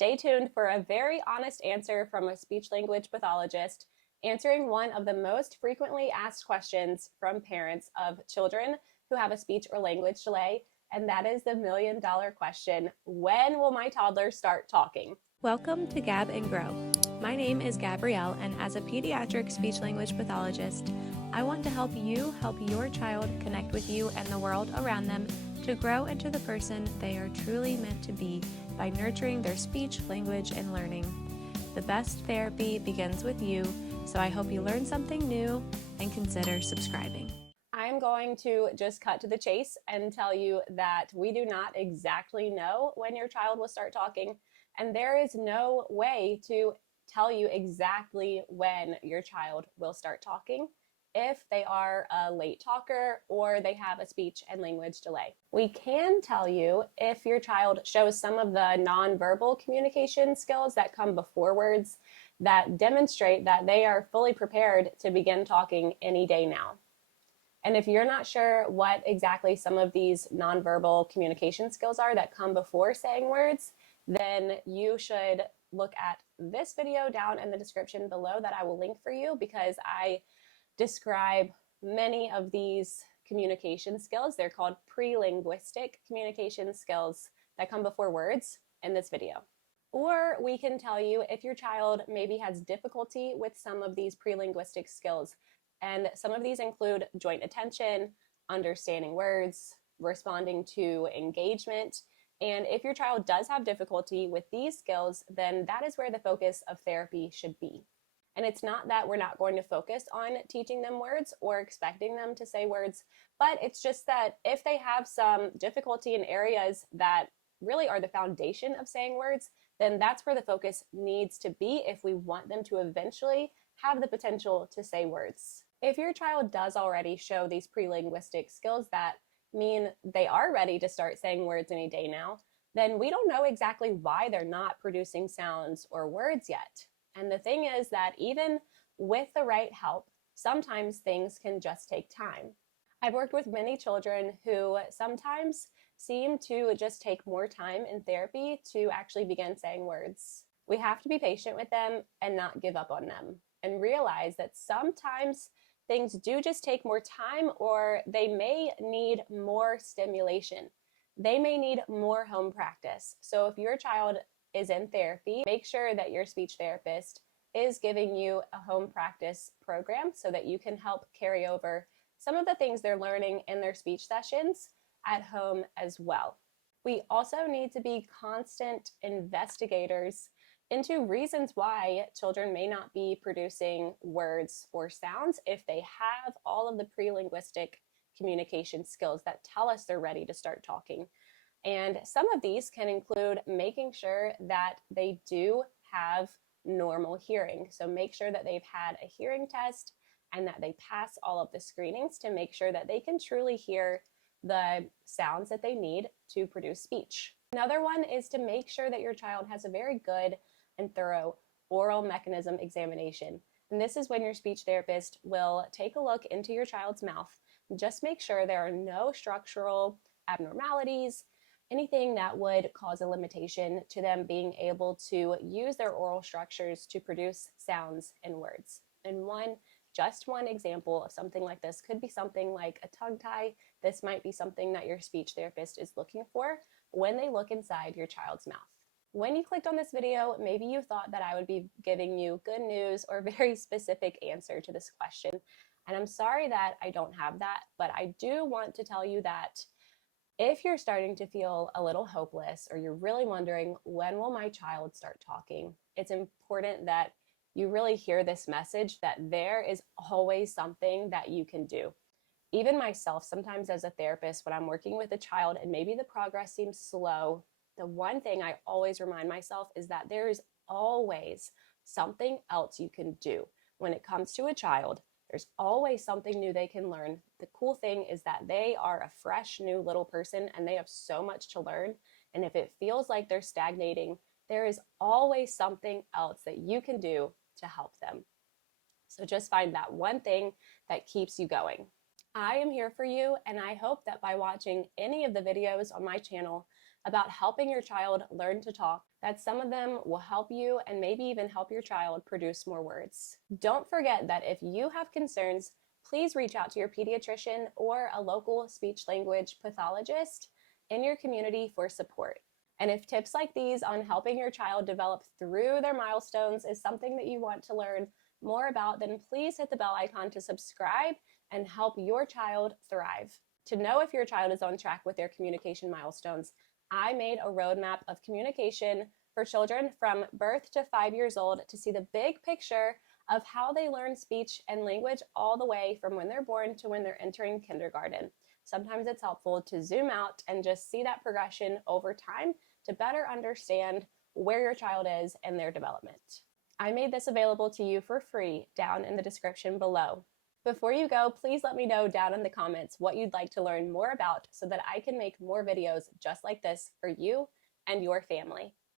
Stay tuned for a very honest answer from a speech-language pathologist answering one of the most frequently asked questions from parents of children who have a speech or language delay, and that is the million-dollar question: when will my toddler start talking? Welcome to Gab and Grow. My name is Gabrielle, and as a pediatric speech-language pathologist, I want to help you help your child connect with you and the world around them to grow into the person they are truly meant to be by nurturing their speech, language, and learning. The best therapy begins with you, so I hope you learn something new and consider subscribing. I'm going to just cut to the chase and tell you that we do not exactly know when your child will start talking, and there is no way to tell you exactly when your child will start talking if they are a late talker or they have a speech and language delay. We can tell you if your child shows some of the nonverbal communication skills that come before words that demonstrate that they are fully prepared to begin talking any day now. And if you're not sure what exactly some of these nonverbal communication skills are that come before saying words, then you should look at this video down in the description below that I will link for you, because I describe many of these communication skills. They're called pre-linguistic communication skills that come before words in this video. Or we can tell you if your child maybe has difficulty with some of these pre-linguistic skills. And some of these include joint attention, understanding words, responding to engagement. And if your child does have difficulty with these skills, then that is where the focus of therapy should be. And it's not that we're not going to focus on teaching them words or expecting them to say words, but it's just that if they have some difficulty in areas that really are the foundation of saying words, then that's where the focus needs to be if we want them to eventually have the potential to say words. If your child does already show these pre-linguistic skills that mean they are ready to start saying words any day now, then we don't know exactly why they're not producing sounds or words yet. And the thing is that even with the right help, sometimes things can just take time. I've worked with many children who sometimes seem to just take more time in therapy to actually begin saying words. We have to be patient with them and not give up on them, and realize that sometimes things do just take more time, or they may need more stimulation. They may need more home practice. So if your child is in therapy, make sure that your speech therapist is giving you a home practice program so that you can help carry over some of the things they're learning in their speech sessions at home as well. We also need to be constant investigators into reasons why children may not be producing words or sounds if they have all of the pre-linguistic communication skills that tell us they're ready to start talking. And some of these can include making sure that they do have normal hearing. So make sure that they've had a hearing test and that they pass all of the screenings to make sure that they can truly hear the sounds that they need to produce speech. Another one is to make sure that your child has a very good and thorough oral mechanism examination. And this is when your speech therapist will take a look into your child's mouth and just make sure there are no structural abnormalities, anything that would cause a limitation to them being able to use their oral structures to produce sounds and words. And just one example of something like this could be something like a tongue tie. This might be something that your speech therapist is looking for when they look inside your child's mouth. When you clicked on this video, maybe you thought that I would be giving you good news or a very specific answer to this question. And I'm sorry that I don't have that, but I do want to tell you that if you're starting to feel a little hopeless, or you're really wondering, when will my child start talking? It's important that you really hear this message that there is always something that you can do. Even myself, sometimes as a therapist, when I'm working with a child and maybe the progress seems slow, the one thing I always remind myself is that there is always something else you can do. When it comes to a child, there's always something new they can learn. The cool thing is that they are a fresh new little person and they have so much to learn. And if it feels like they're stagnating, there is always something else that you can do to help them. So just find that one thing that keeps you going. I am here for you, and I hope that by watching any of the videos on my channel about helping your child learn to talk, that some of them will help you and maybe even help your child produce more words. Don't forget that if you have concerns, please reach out to your pediatrician or a local speech language pathologist in your community for support. And if tips like these on helping your child develop through their milestones is something that you want to learn more about, then please hit the bell icon to subscribe and help your child thrive. To know if your child is on track with their communication milestones, I made a roadmap of communication for children from birth to 5 years old to see the big picture of how they learn speech and language all the way from when they're born to when they're entering kindergarten. Sometimes it's helpful to zoom out and just see that progression over time to better understand where your child is in their development. I made this available to you for free down in the description below. Before you go, please let me know down in the comments what you'd like to learn more about so that I can make more videos just like this for you and your family.